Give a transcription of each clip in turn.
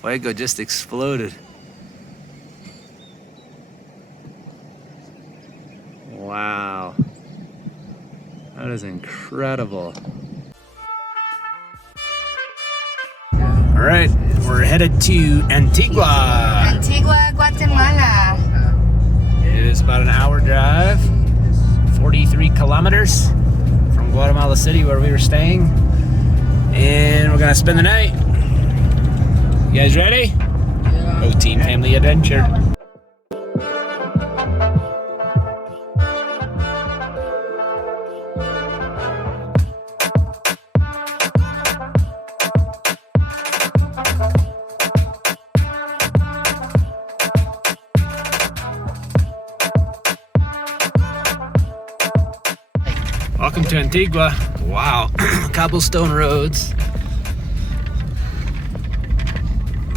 Fuego just exploded. Wow. That is incredible. All right, we're headed to Antigua. Antigua Guatemala. It is about an hour drive, 43 kilometers from Guatemala City where we were staying. And we're gonna spend the night. You guys ready? Yeah. Oh, Team Family Adventure. Welcome to Antigua. Wow, cobblestone roads,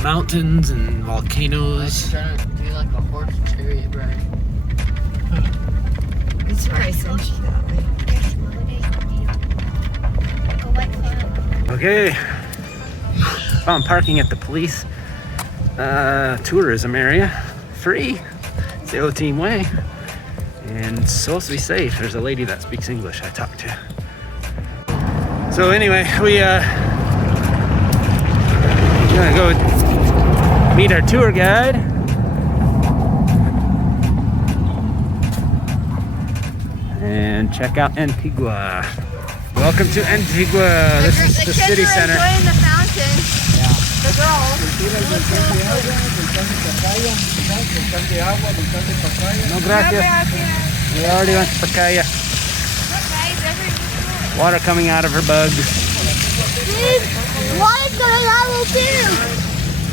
mountains and volcanoes. Trying to do like a horse chariot ride. It's very essential that way. Okay, found parking at the police tourism area, free. It's the O-Team way. And it's supposed to be safe. There's a lady that speaks English I talked to. So anyway, we're gonna go meet our tour guide. And check out Antigua. Welcome to Antigua. This is the city center. Enjoying the fountain. Yeah. The girls. No gracias. We already went to Pacaya. Water coming out of her bugs. Water's coming out of too.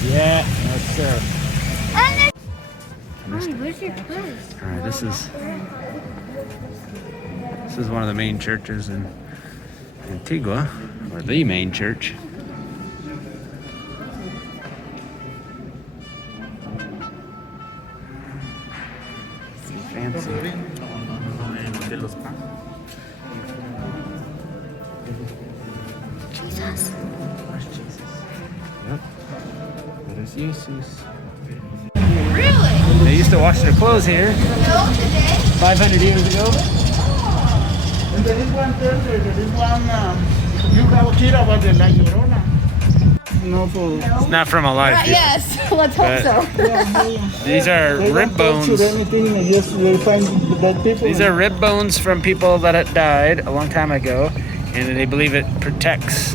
Yeah, yes sir. Where's your purse? Alright, this is one of the main churches in Antigua, or the main church. Fancy. Jesus. Yep. There's Jesus. Really? They used to wash their clothes here No, today? 500 years ago. And there is one, you have heard about the La Llorona. No, It's not from alive people. Yes, let's hope so. These are rib bones. These are rib bones from people that had died a long time ago, and they believe it protects,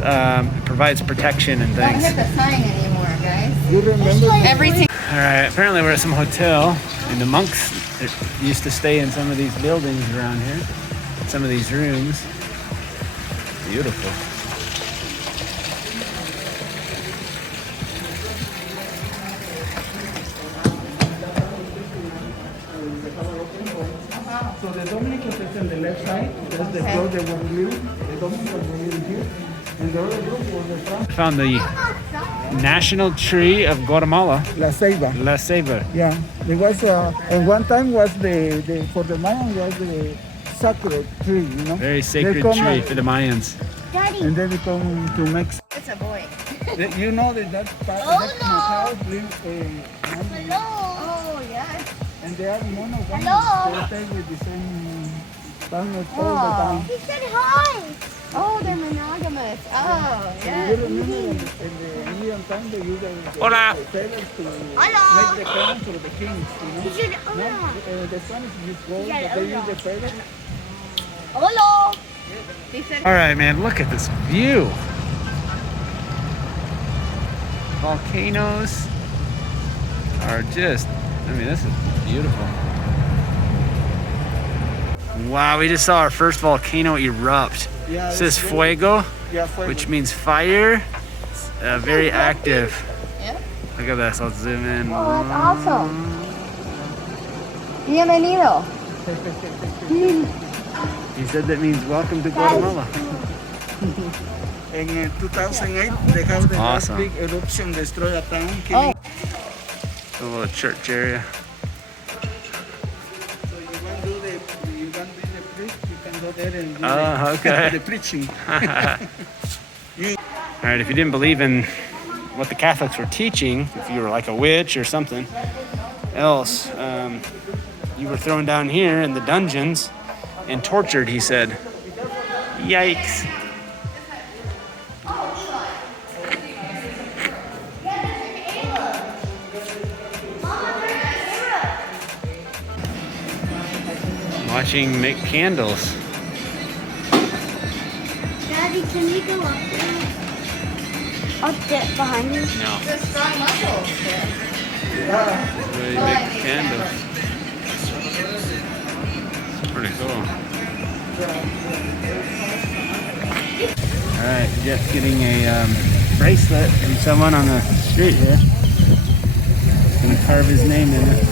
provides protection and Don't things. hit the sign anymore, guys. You remember? Everything. All right, apparently we're at some hotel, and the monks used to stay in some of these buildings around here, some of these rooms. Beautiful. So the Dominicans is on the left side. That's the floor they were living. The Dominicans were living here. And the other group was the front. Found the national tree of Guatemala, La Ceiba. La Ceiba. Yeah. It was, and one time was the for the Mayan was the sacred tree, you know. Very sacred They come, tree for the Mayans. Daddy. And then they come to Mexico. It's a boy. You know that part, that's my house live, Hello. Oh, yes. and they are monogamy. Hello. They stay with the same partner all the time. He said hi. Oh, they're monogamous. Oh, You yeah. remember in the Indian time they used the Hola. sailors to Hola. make the crowns for the kings, you know? He said No, hola. the Spanish use gold, Yeah, but they hola. use the feathers. Hello. He said All right, man, look at this view. Volcanoes are just, I mean, this is beautiful. Wow, we just saw our first volcano erupt. Yeah, It says fuego, yeah, fuego. which means fire. Very active. Yeah. Look at this, I'll zoom in. Oh, that's awesome. Bienvenido. He said that means welcome to Guatemala. In 2008, they have the last Awesome. big eruption, destroy a town, killing. A little church area. So you can be the priest, you can go there and do Oh, okay. the preaching. All right, if you didn't believe in what the Catholics were teaching, if you were like a witch or something else, you were thrown down here in the dungeons and tortured, he said. Yikes. Watching make candles. Daddy, can we go up there? Up there behind you? No. There's strong muscles there. Really make candles. Pretty cool. Alright, Jeff's getting a bracelet from someone on the street here. He's gonna carve his name in it.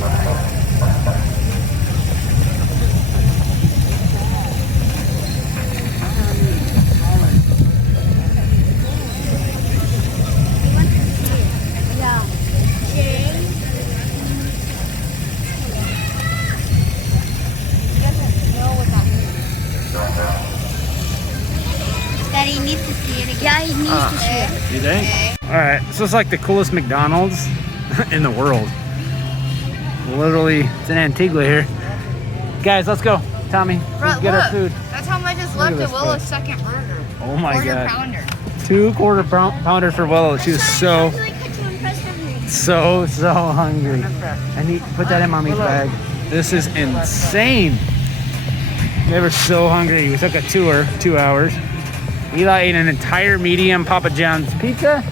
Daddy needs to see it again. Yeah, he needs to see it. You think? Alright, so it's like the coolest McDonald's in the world. Literally, it's in Antigua here. Guys, let's go. Tommy, let's get our food. That's how much is left of Willow's second burger. Oh my god. Pounder. 2 quarter pounder for Willow. She was so hungry. I need put that in mommy's bag. This is insane. They were so hungry. We took a tour, 2 hours. Eli ate an entire medium Papa John's pizza.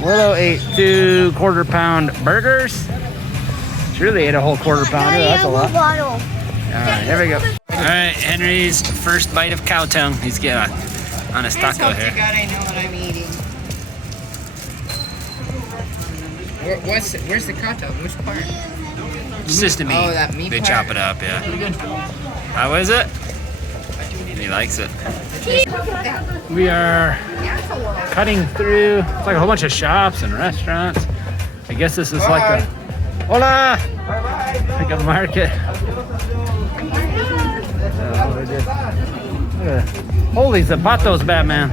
Willow ate 2 quarter pound burgers. She really ate a whole quarter pounder. That's a lot. All right, here we go. All right, Henry's first bite of cow tongue. He's getting on his taco here. God, I know what I'm eating. Where's the cow tongue? Which part? It's just the meat. Oh, that meat They part. chop it up, yeah. How is it? He likes it. We are cutting through. It's like a whole bunch of shops and restaurants. I guess this is like a hola, like a market. Holy zapatos, Batman!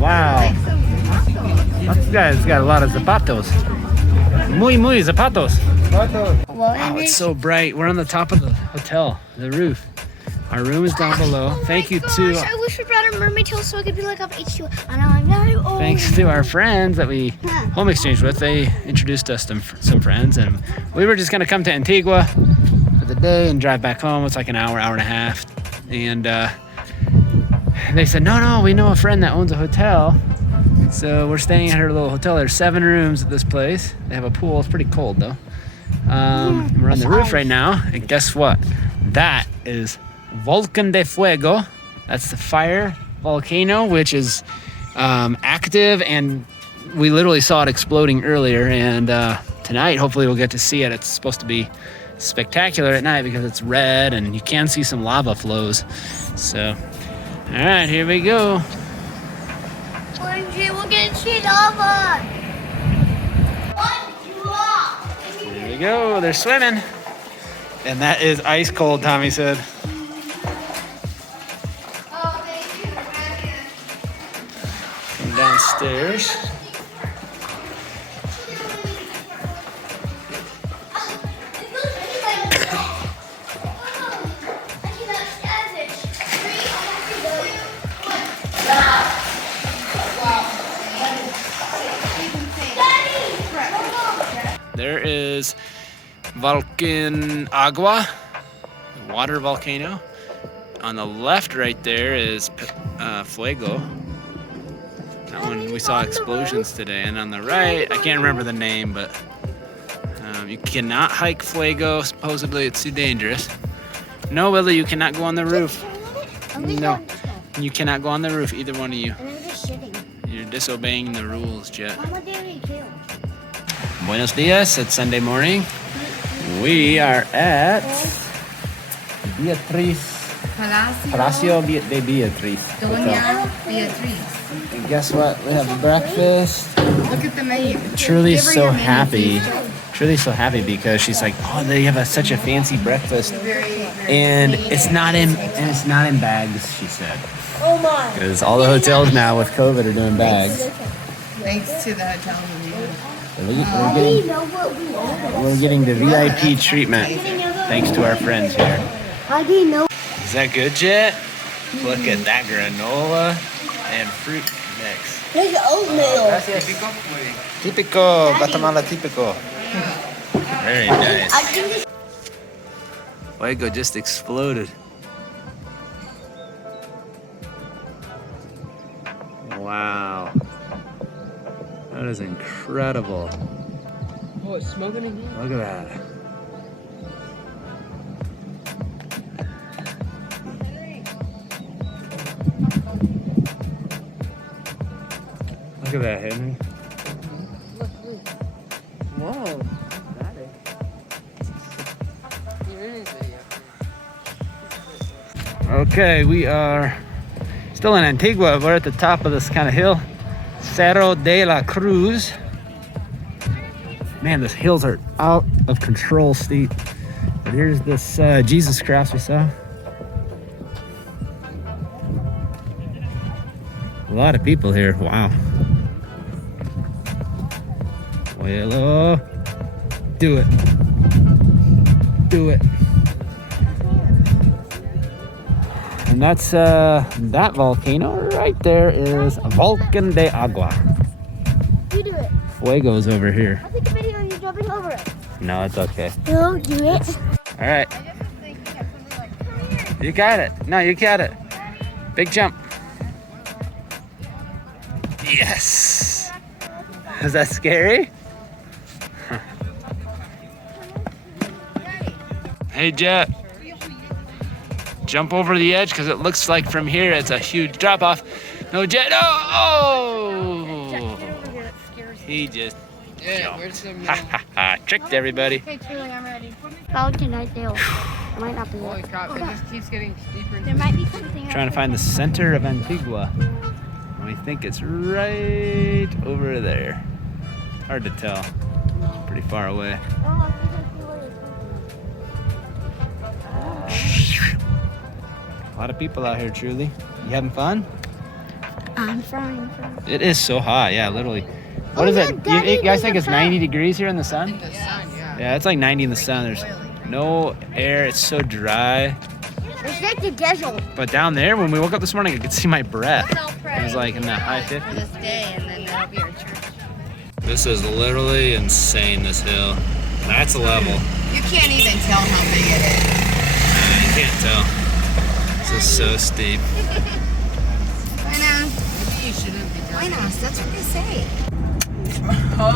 Wow, this guy's got a lot of zapatos. Muy zapatos. Wow, it's so bright. We're on the top of the hotel, the roof. Our room is down below. Thank you to. I wish we brought a mermaid tail so I could be like up H2. I know I'm very old. Thanks to our friends that we home exchanged with. They introduced us to some friends, and we were just gonna come to Antigua for the day and drive back home. It's like an hour and a half. And they said, no, we know a friend that owns a hotel. So we're staying at her little hotel. There's 7 rooms at this place. They have a pool. It's pretty cold though. We're on the roof right now, and guess what? That is Volcán de Fuego. That's the fire volcano, which is active, and we literally saw it exploding earlier. And tonight, hopefully, we'll get to see it. It's supposed to be spectacular at night because it's red, and you can see some lava flows. So, all right, here we go. We're gonna see lava. Here we go. They're swimming, and that is ice cold. Tommy said. Come downstairs. There is Volcán Agua, water volcano. On the left right there is Fuego. That one, we saw explosions today. And on the right, I can't remember the name, but you cannot hike Fuego. Supposedly it's too dangerous. No, Willie, you cannot go on the roof. No, you cannot go on the roof, either one of you. You're disobeying the rules, Jet. Buenos dias, it's Sunday morning. We are at Palacio de Beatriz. Doña Beatriz. And guess what? We have breakfast. Look at the menu. Truly's so happy. Truly's so happy because she's like, oh, they have such a fancy breakfast, and it's not in bags. She said. Oh my! Because all the hotels now with COVID are doing bags. Thanks to the Italian. We're getting the VIP treatment thanks to our friends here. How do you know? Is that good, Jet? Look at that granola and fruit mix. There's oatmeal. Típico, Guatemala típico. Very nice. I think it's Fuego just exploded. Wow. That is incredible. Oh, it's smoking in here? Look at that. Look at that, Henry. Whoa. Okay, we are still in Antigua. We're at the top of this kind of hill. Cerro de la Cruz. Man, these hills are out of control steep. But here's this Jesus cross we saw. A lot of people here. Wow. Well, do it. Do it. And that's that volcano right there is Volcán de Agua. you do it. Fuego's over here. I'll take a video of you jumping over it. No, it's okay. No, do it. All right. You got it. No, you got it. Big jump. Yes. Is that scary? Hey, Jet. Jump over the edge because it looks like from here it's a huge drop off. No, Jet. No. Oh. He just jumped. Ha ha ha. Tricked everybody. Okay, Truly, I'm ready. Volcano right there. It might not be Holy it. crap, it just keeps getting steeper. There might be something Trying to find the center of Antigua. And we think it's right over there. Hard to tell. It's pretty far away. A lot of people out here, Truly. You having fun? I'm frying. It is so hot, yeah, literally. What Oh, is yeah, it? Daddy, You guys there's think a it's fan. 90 degrees here in the sun? In the sun, yeah. Yeah, it's like 90 in the sun. There's no air. It's so dry. It's like the desert. But down there, when we woke up this morning, I could see my breath. It was like in the high For 50s. this day, and then that'll be our church. This is literally insane, this hill. That's a level. You can't even tell how big it is. You can't tell. This is so steep. Buenas. Maybe you shouldn't be driving. Buenas, that's what they say. Oh,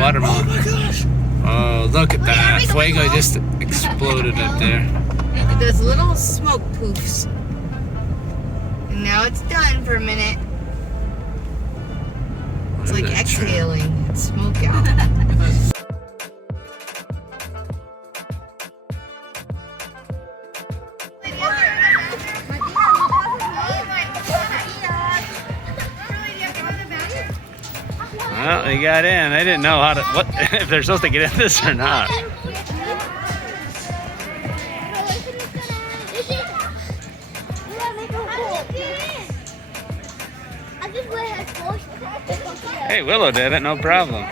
watermelon. Oh my gosh. Oh, look at that. Fuego just exploded up there. Those little smoke poofs. And now it's done for a minute. It's like exhaling. It's smoke out. Well, they got in. They didn't know how to, what, if they're supposed to get in this or not. Hey, Willow did it, no problem.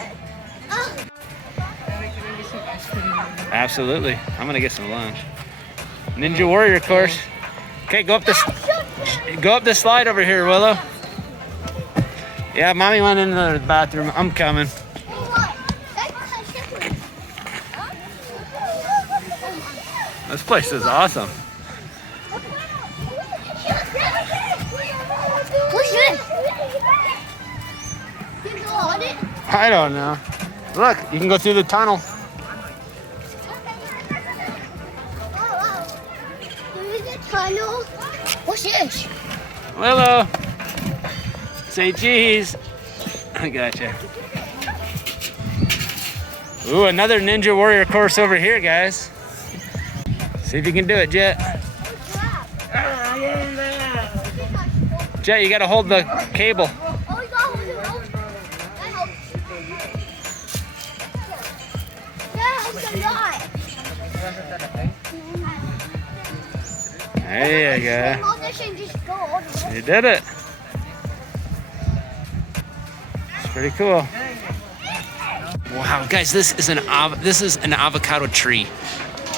Absolutely. I'm gonna get some lunch. Ninja Warrior course. Okay, go up this slide over here, Willow. Yeah, mommy went into the bathroom. I'm coming. This place is awesome. Push it. You can go on it. I don't know. Look, you can go through the tunnel. There is a tunnel. What's this? Willow. Say cheese. I gotcha. Ooh, another Ninja Warrior course over here, guys. See if you can do it, Jet. Jet, you gotta hold the cable. There you go. You did it. Pretty cool. Wow, guys, this is an avocado tree.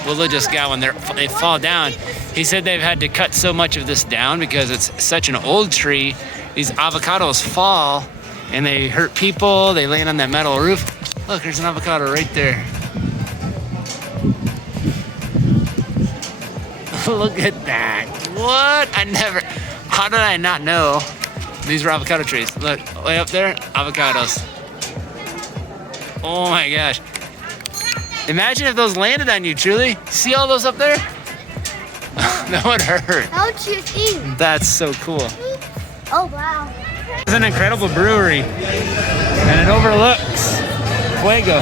Willow just got one. They fall down. He said they've had to cut so much of this down because it's such an old tree. These avocados fall and they hurt people. They land on that metal roof. Look, there's an avocado right there. Look at that. What? How did I not know these were avocado trees? Look, way up there, avocados. Oh my gosh. Imagine if those landed on you, truly. See all those up there? That would hurt. How would you think? That's so cool. Oh, wow. It's an incredible brewery, and it overlooks Fuego.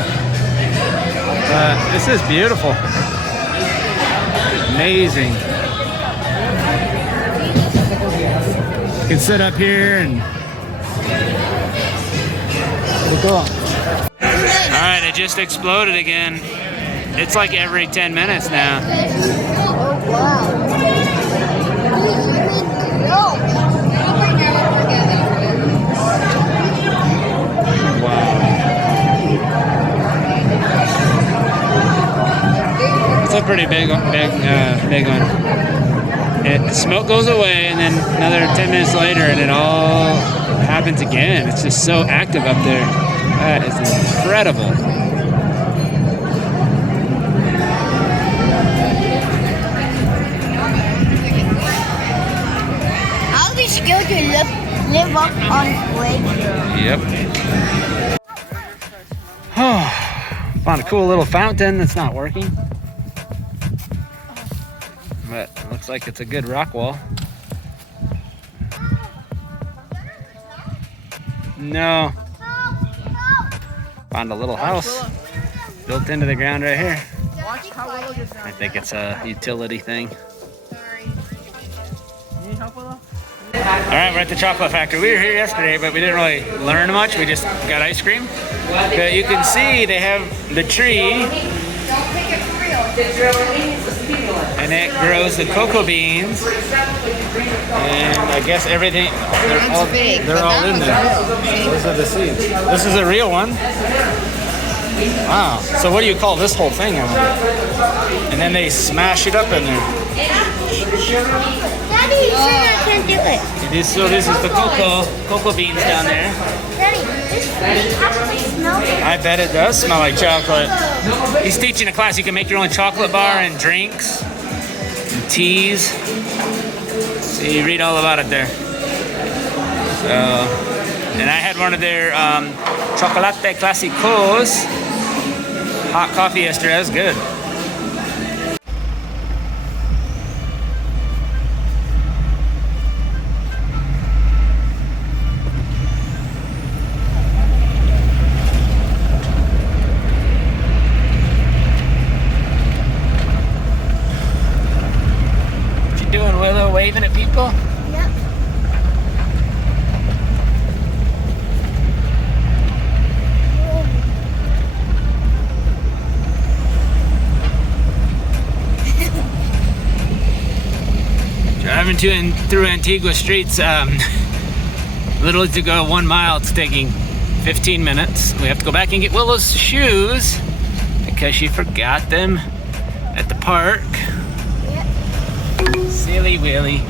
This is beautiful. Amazing. You can sit up here and cool. Alright, it just exploded again. It's like every 10 minutes now. Oh, wow. It's a pretty big one. The smoke goes away, and then another 10 minutes later, and it all happens again. It's just so active up there. That is incredible. I'll be scared to live up on Fuego. Yep. Found a cool little fountain that's not working. But it looks like it's a good rock wall. No. Found a little house built into the ground right here. I think it's a utility thing. Alright, we're at the chocolate factory. We were here yesterday, but we didn't really learn much. We just got ice cream. But you can see they have the tree. And it grows the cocoa beans. And I guess everything, they're all in there. Those are the seeds. This is a real one. Wow. So what do you call this whole thing? And then they smash it up in there. Daddy, you said I can't do it. So this is the cocoa beans down there. Daddy, this actually smells like I bet it does smell like chocolate. He's teaching a class. You can make your own chocolate bar and drinks and teas. So you read all about it there. So, and I had one of their chocolate clásicos hot coffee yesterday. That's good. Waving at people? Yep. Driving through Antigua streets, literally to go 1 mile, it's taking 15 minutes. We have to go back and get Willow's shoes because she forgot them at the park. Silly Willy.